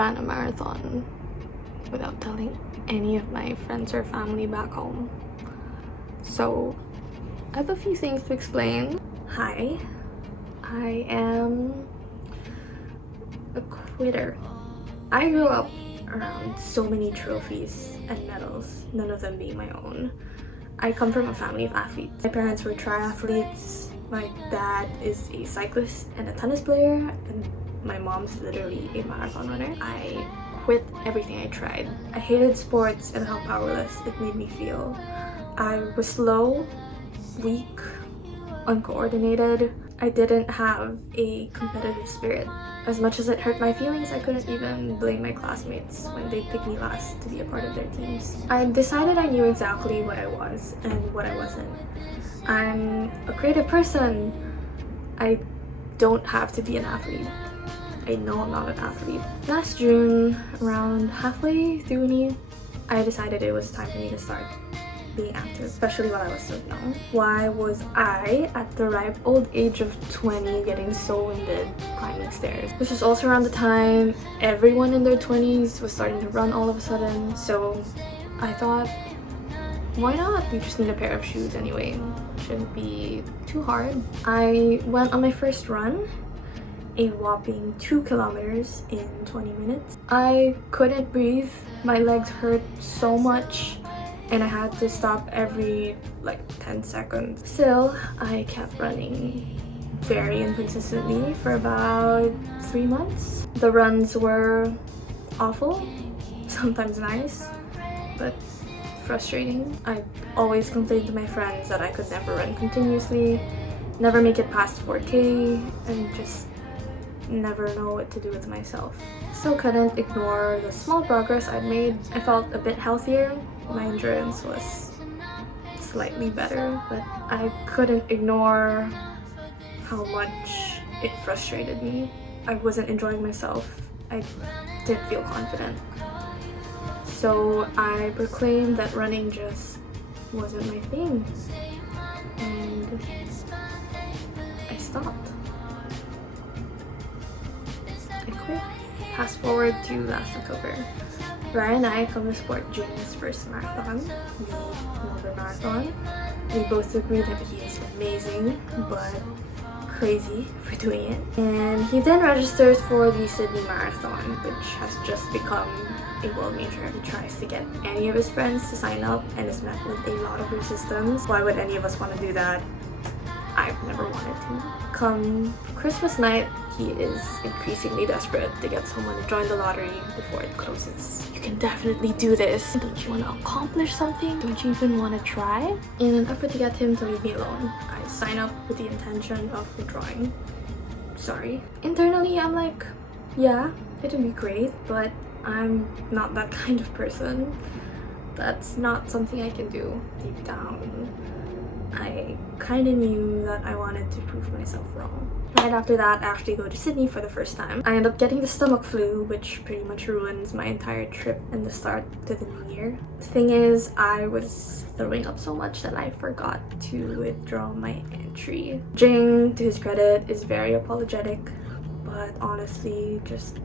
ran a marathon without telling any of my friends or family back home. So I have a few things to explain. Hi, I am a quitter. I grew up around so many trophies and medals, none of them being my own. I come from a family of athletes. My parents were triathletes, my dad is a cyclist and a tennis player, and my mom's literally a marathon runner. I quit everything I tried. I hated sports and how powerless it made me feel. I was slow, weak, uncoordinated. I didn't have a competitive spirit. As much as it hurt my feelings, I couldn't even blame my classmates when they picked me last to be a part of their teams. I decided I knew exactly what I was and what I wasn't. I'm a creative person. I don't have to be an athlete. I know I'm not an athlete. Last June, around halfway through uni, I decided it was time for me to start being active, especially while I was so young. Why was I, at the ripe old age of 20, getting so winded climbing stairs? This was also around the time everyone in their 20s was starting to run all of a sudden, so I thought, why not? You just need a pair of shoes anyway. Shouldn't be too hard. I went on my first run, a whopping 2 kilometers in 20 minutes. I couldn't breathe. My legs hurt so much, and I had to stop every like 10 seconds. Still, I kept running very inconsistently for about 3 months. The runs were awful, sometimes nice, but frustrating. I always complained to my friends that I could never run continuously, never make it past 4K, and just never know what to do with myself. Still couldn't ignore the small progress I'd made. I felt a bit healthier. My endurance was slightly better, but I couldn't ignore how much it frustrated me. I wasn't enjoying myself. I didn't feel confident. So I proclaimed that running just wasn't my thing, and I stopped. I quit. Fast forward to last October. Ryan and I come to support Jing's first marathon, the Melbourne Marathon. We both agree that he is amazing, but crazy for doing it. And he then registers for the Sydney Marathon, which has just become a world major. He tries to get any of his friends to sign up and is met with a lot of resistance. Why would any of us want to do that? I've never wanted to. Come Christmas night, he is increasingly desperate to get someone to join the lottery before it closes. You can definitely do this. Don't you want to accomplish something? Don't you even want to try? In an effort to get him to leave me alone, I sign up with the intention of withdrawing. Sorry. Internally, I'm like, yeah, it'd be great, but I'm not that kind of person. That's not something I can do. Deep down, I kind of knew that I wanted to prove myself wrong. Right after that, I actually go to Sydney for the first time. I end up getting the stomach flu, which pretty much ruins my entire trip and the start to the new year. The thing is, I was throwing up so much that I forgot to withdraw my entry. Jing, to his credit, is very apologetic, but honestly just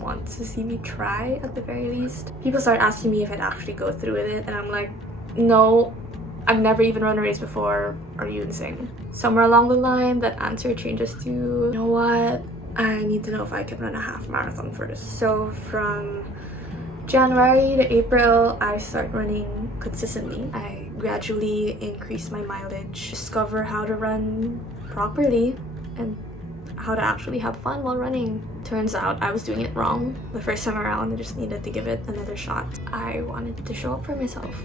wants to see me try at the very least. People start asking me if I'd actually go through with it, and I'm like, no, I've never even run a race before. Are you insane? Somewhere along the line, that answer changes to, you know what? I need to know if I can run a half marathon first. So from January to April, I start running consistently. I gradually increase my mileage, discover how to run properly, and how to actually have fun while running. Turns out I was doing it wrong. The first time around, I just needed to give it another shot. I wanted to show up for myself.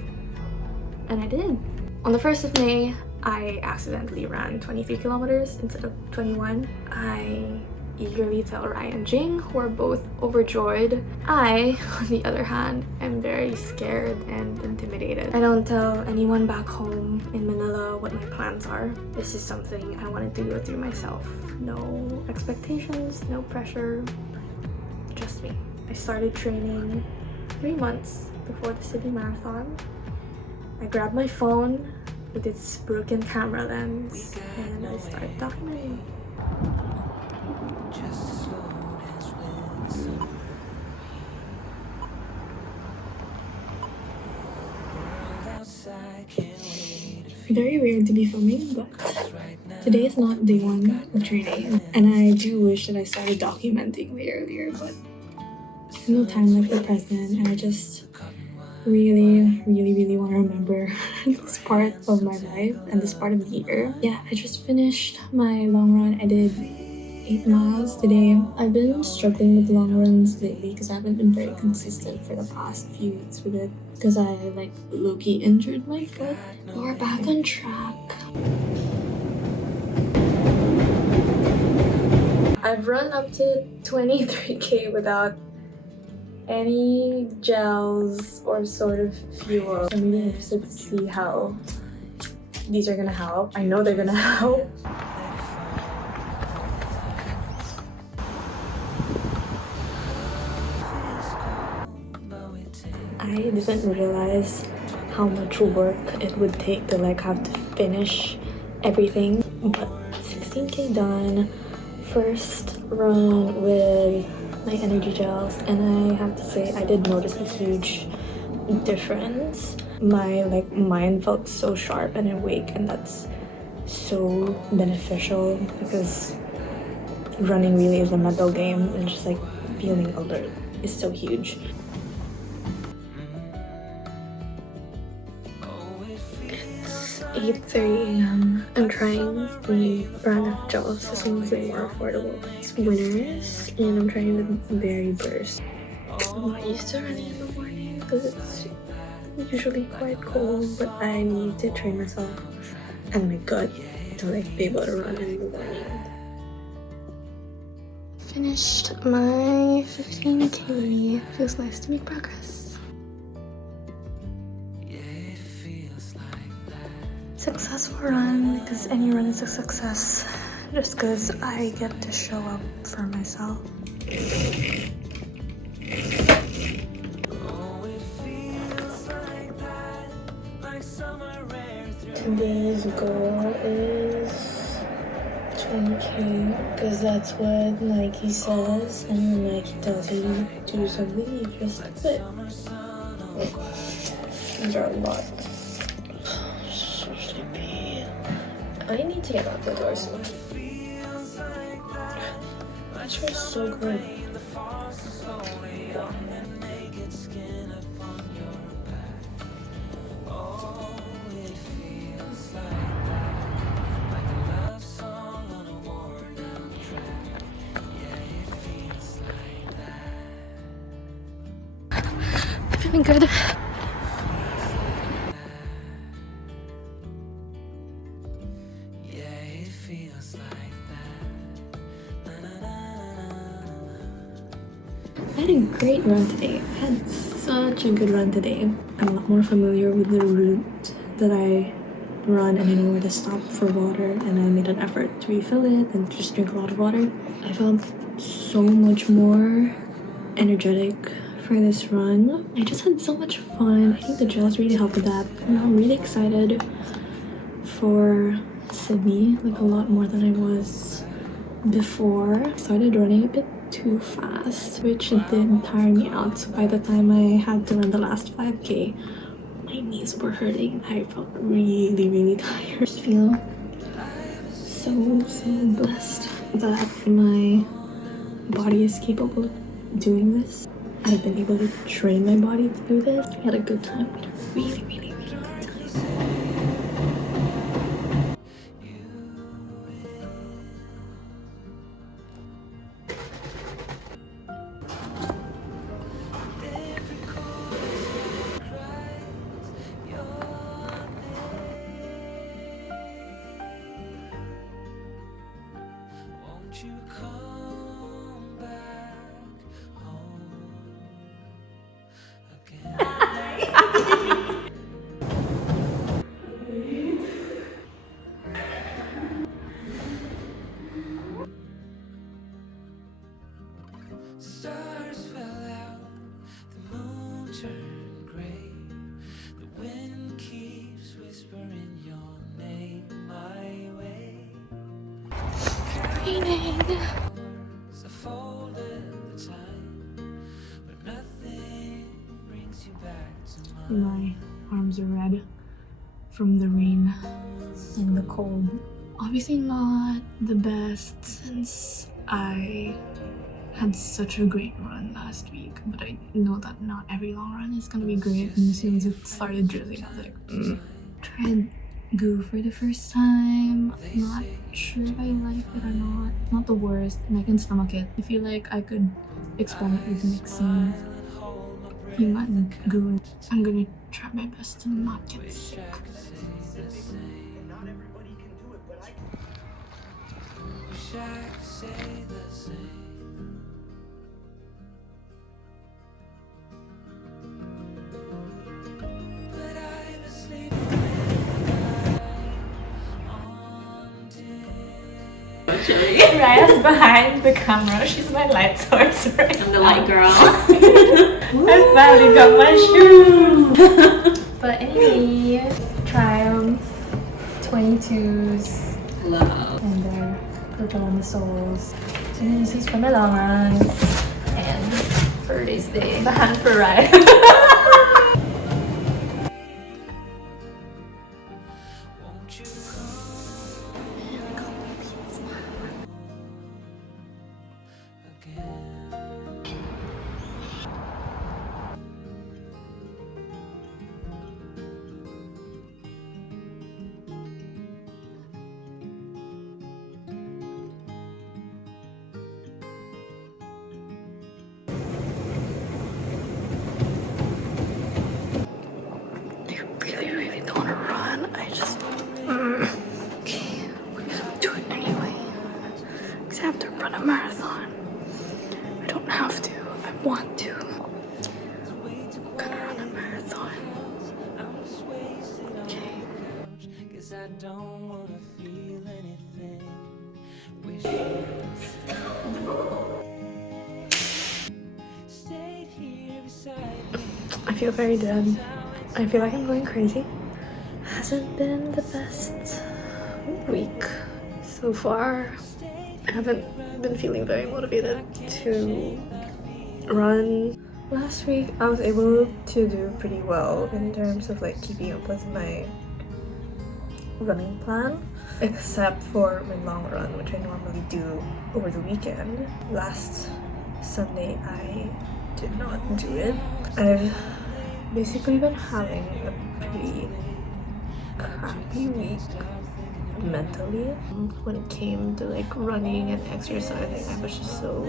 And I did. On the 1st of May, I accidentally ran 23 kilometers instead of 21. I eagerly tell Ryan and Jing, who are both overjoyed. I, on the other hand, am very scared and intimidated. I don't tell anyone back home in Manila what my plans are. This is something I wanted to go through myself. No expectations, no pressure, just me. I started training 3 months before the Sydney Marathon. I grabbed my phone with its broken camera lens and I started documenting. very weird to be filming, but today is not day one of training, and I do wish that I started documenting way earlier, but no time like the present, and I just really want to remember this part of my life and this part of the year. Yeah, I just finished my long run. I did 8 miles today. I've been struggling with long runs lately because I haven't been very consistent for the past few weeks with it because I like low-key injured my foot. We're back on track. I've run up to 23k without any gels or sort of fuel. I'm really interested to see how these are gonna help. I know they're gonna help. I didn't realize how much work it would take to like have to finish everything, but 16k done. First run with my energy gels, and I have to say I did notice a huge difference. My like mind felt so sharp and awake, and that's so beneficial because running really is a mental game, and just like feeling alert is so huge. It's 8:30 a.m. I'm trying the brand of gels as long as they're more affordable. It's Winners, and I'm trying the Berry Burst. I'm not used to running in the morning because it's usually quite cold, but I need to train myself and my gut to like be able to run in the morning. Finished my 15k. Feels nice to make progress. Successful run, because any run is a success just because I get to show up for myself. Today's goal is 20k because that's what Nike says, and when Nike tells you to do something, you just do it. These are a lot. So sleepy. I need to get out the door soon. That feels so good. Wow. Feeling good. I had a great run today. I had such a good run today. I'm a lot more familiar with the route that I run, and I know where to stop for water, and I made an effort to refill it and just drink a lot of water. I felt so much more energetic for this run. I just had so much fun. I think the gels really helped with that. And I'm really excited for Sydney, like a lot more than I was before. I started running a bit too fast, which did tire me out. So by the time I had to run the last 5k, my knees were hurting. I felt really tired. I just feel so blessed that my body is capable of doing this. I've been able to train my body to do this. I had a good time. I had a really good time. You come back home again. Stars fell out, the moon turned gray, the wind keeps whispering your name my way. Raining. My arms are red from the rain and the cold. Obviously not the best since I had such a great run last week, but I know that not every long run is gonna be great, and as soon as it started drizzling, I was like, Tried Goo for the first time. Not sure if I like it or not. Not the worst, and I can stomach it. I feel like I could experiment with mixing Hima and Goo. I'm gonna try my best to not get sick. Raya's behind the camera. She's my light source right I'm the light girl. I finally got my shoes. But anyway, Triumph 22s. Hello. And they're purple on the soles. And this is for my long run. And for race day, the hand for ride. really don't want to run. I just... Okay, we're gonna do it anyway. Because I have to run a marathon. I don't have to. I want to. I'm gonna run a marathon. Okay. I don't want to feel anything. I feel very dead. I feel like I'm going crazy. Hasn't been the best week so far. I haven't been feeling very motivated to run. Last week I was able to do pretty well in terms of like keeping up with my running plan, except for my long run, which I normally do over the weekend. Last Sunday I did not do it. I've basically been having a pretty crappy week mentally. When it came to like running and exercising, I was just so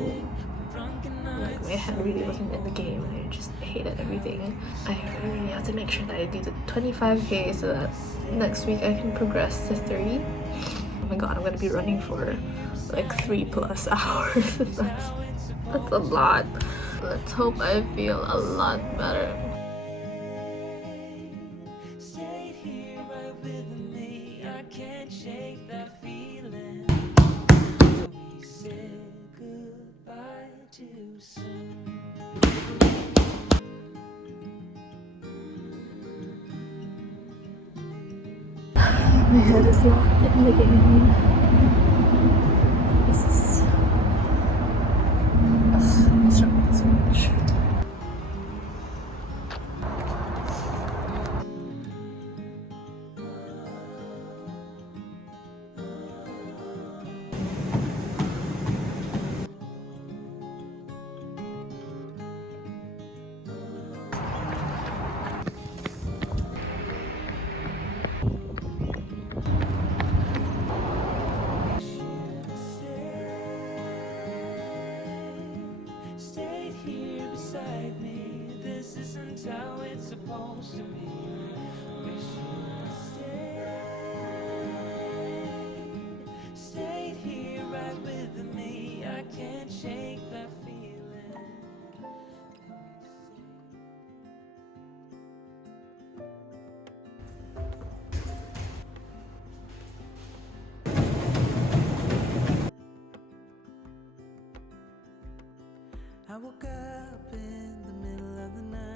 like my head really wasn't in the game and I just hated everything. I really have to make sure that I do the 25k so that next week I can progress to 30. Oh my god, I'm gonna be running for like 3+ hours. That's a lot. Let's hope I feel a lot better. My head is not in the game. This is... I'm struggling so much. How it's supposed to be. Wish you stayed here right with me. I can't shake that feeling. I woke up in the middle of the night.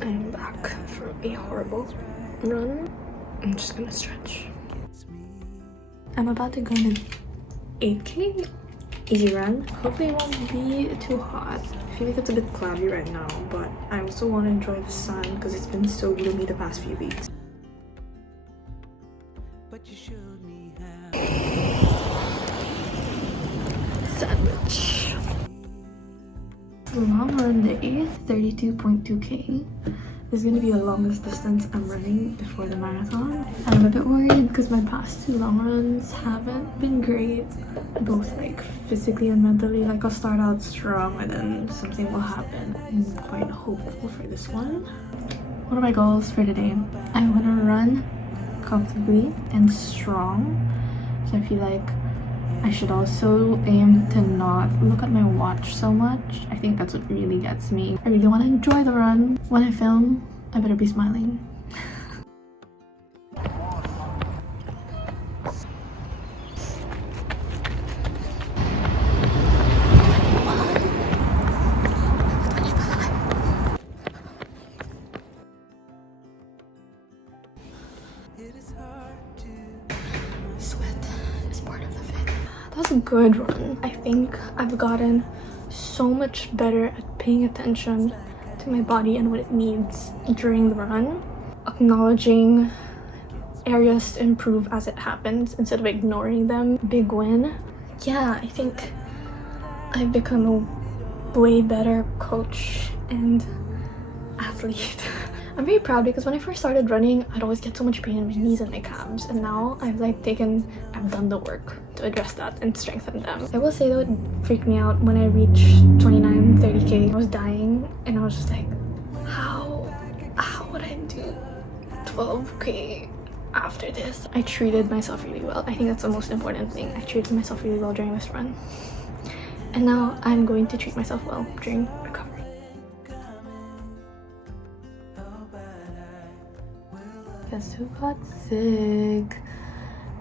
I'm back from a horrible run. I'm just gonna stretch. I'm about to go on an 8k easy run. Hopefully it won't be too hot. I feel like it's a bit cloudy right now, but I also want to enjoy the sun because it's been so gloomy the past few weeks. Sandwich. Long run day, 32.2k. This is going to be the longest distance I'm running before the marathon. I'm a bit worried because my past 2 long runs haven't been great, both like physically and mentally. Like I'll start out strong and then something will happen. I'm quite hopeful for this one. What are my goals for today? I want to run comfortably and strong. So I feel like I should also aim to not look at my watch so much. I think that's what really gets me. I really want to enjoy the run. When I film, I better be smiling. Sweat is part of the fit. That was a good run. I think I've gotten so much better at paying attention to my body and what it needs during the run. Acknowledging areas to improve as it happens instead of ignoring them. Big win. Yeah, I think I've become a way better coach and athlete. I'm very proud because when I first started running, I'd always get so much pain in my knees and my calves, and now I've done the work to address that and strengthen them. I will say though, it freaked me out when I reached 29, 30k. I was dying and I was just like, how would I do 12k after this? I treated myself really well. I think that's the most important thing. I treated myself really well during this run. And now I'm going to treat myself well during recovery. Guess who got sick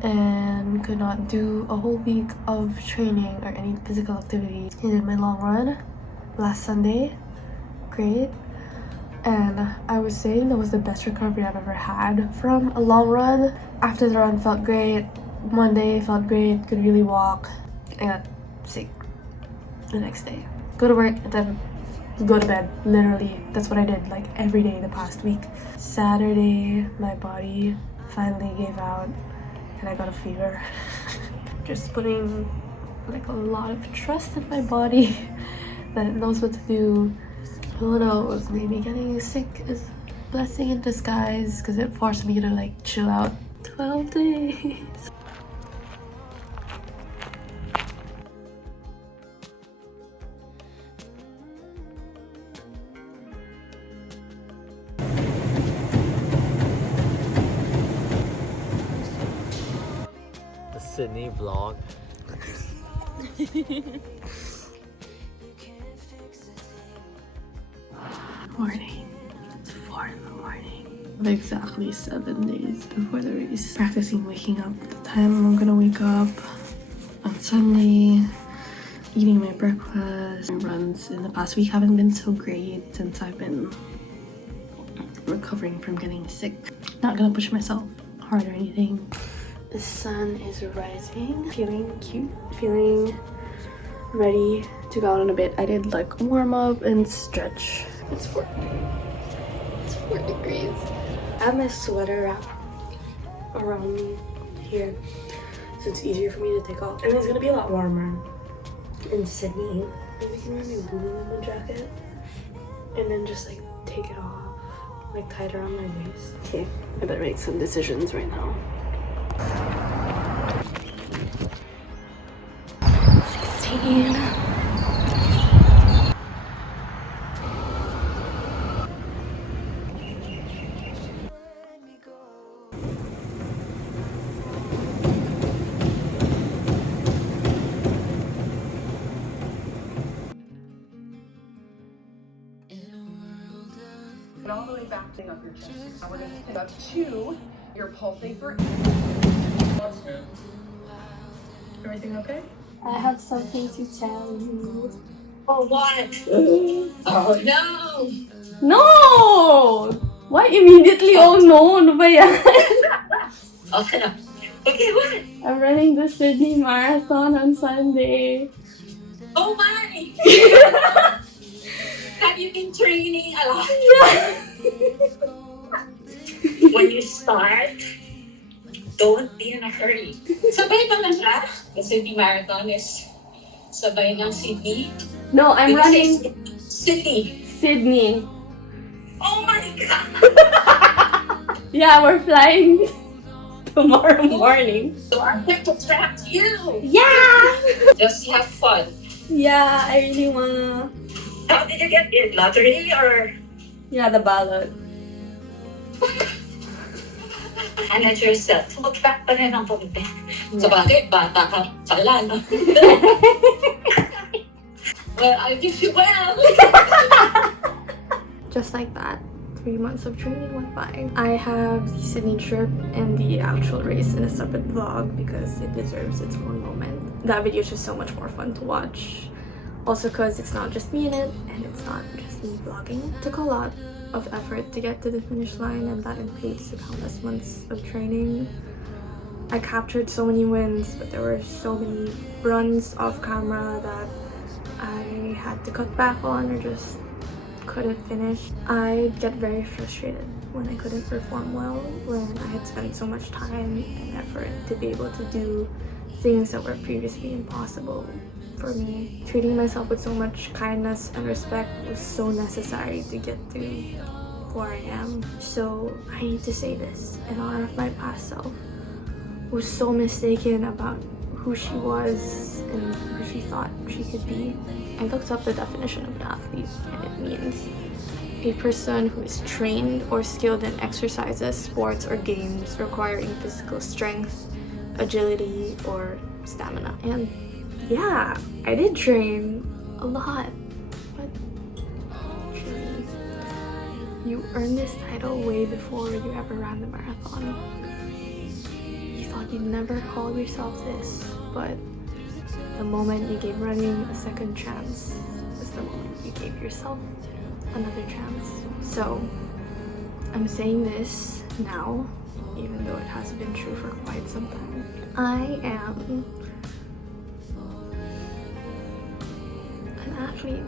and could not do a whole week of training or any physical activity. I did my long run last Sunday. Great. And I was saying that was the best recovery I've ever had from a long run. After the run, felt great. Monday felt great, could really walk. I got sick the next day. Go to work and then go to bed. Literally, that's what I did like every day the past week. Saturday, my body finally gave out and I got a fever. Just putting like a lot of trust in my body that it knows what to do. Who knows, maybe getting sick is a blessing in disguise because it forced me to like chill out 12 days. Sydney vlog. Morning. It's 4 in the morning. Exactly 7 days before the race. Practicing waking up at the time I'm gonna wake up on Sunday. Eating my breakfast. My runs in the past week haven't been so great since I've been recovering from getting sick. Not gonna push myself hard or anything. The sun is rising. Feeling cute. Feeling ready to go out in a bit. I did like warm up and stretch. It's 4 degrees. I have my sweater wrapped around me here, so it's easier for me to take off. And it's gonna be a lot warmer in Sydney. Maybe I can wear my Lululemon jacket and then just like take it off, like tie it around my waist. Okay, I better make some decisions right now. 16. And all the way back to up your chest. And we're going to stand up to your pulsing for. Everything okay? I have something to tell you. Oh, what? Oh, no! No! Why immediately? Oh no, ano ba yan? Okay, what? I'm running the Sydney Marathon on Sunday. Oh my! Have you been training a lot? When you start, don't be in a hurry. Sabay pa man siya. Kasi the marathon is sabay ng Sydney. No, I'm running Sydney. Sydney. Oh my God! Yeah, we're flying tomorrow morning. So I'm going to track you. Yeah! Just have fun. Yeah, I really wanna. How did you get it? Lottery or? Yeah, the ballot. Manage yourself. Mag-track pa rin ang pagkain. Sa bagay, bata ka pala, no? Well, I wish you well. Just like that, 3 months of training went by. I have the Sydney trip and the actual race in a separate vlog because it deserves its own moment. That video is just so much more fun to watch. Also because it's not just me in it and it's not just me vlogging. It took a lot of effort to get to the finish line, and that includes the countless months of training. I captured so many wins, but there were so many runs off camera that I had to cut back on or just couldn't finish. I'd get very frustrated when I couldn't perform well, when I had spent so much time and effort to be able to do things that were previously impossible for me. Treating myself with so much kindness and respect was so necessary to get to where I am. So I need to say this in honor of my past self, who was so mistaken about who she was and who she thought she could be. I looked up the definition of an athlete, and it means a person who is trained or skilled in exercises, sports, or games requiring physical strength, agility, or stamina. And yeah, I did train a lot, but truly, you earned this title way before you ever ran the marathon. You thought you'd never call yourself this, but the moment you gave running a second chance was the moment you gave yourself another chance. So I'm saying this now, even though it has been true for quite some time. I am an athlete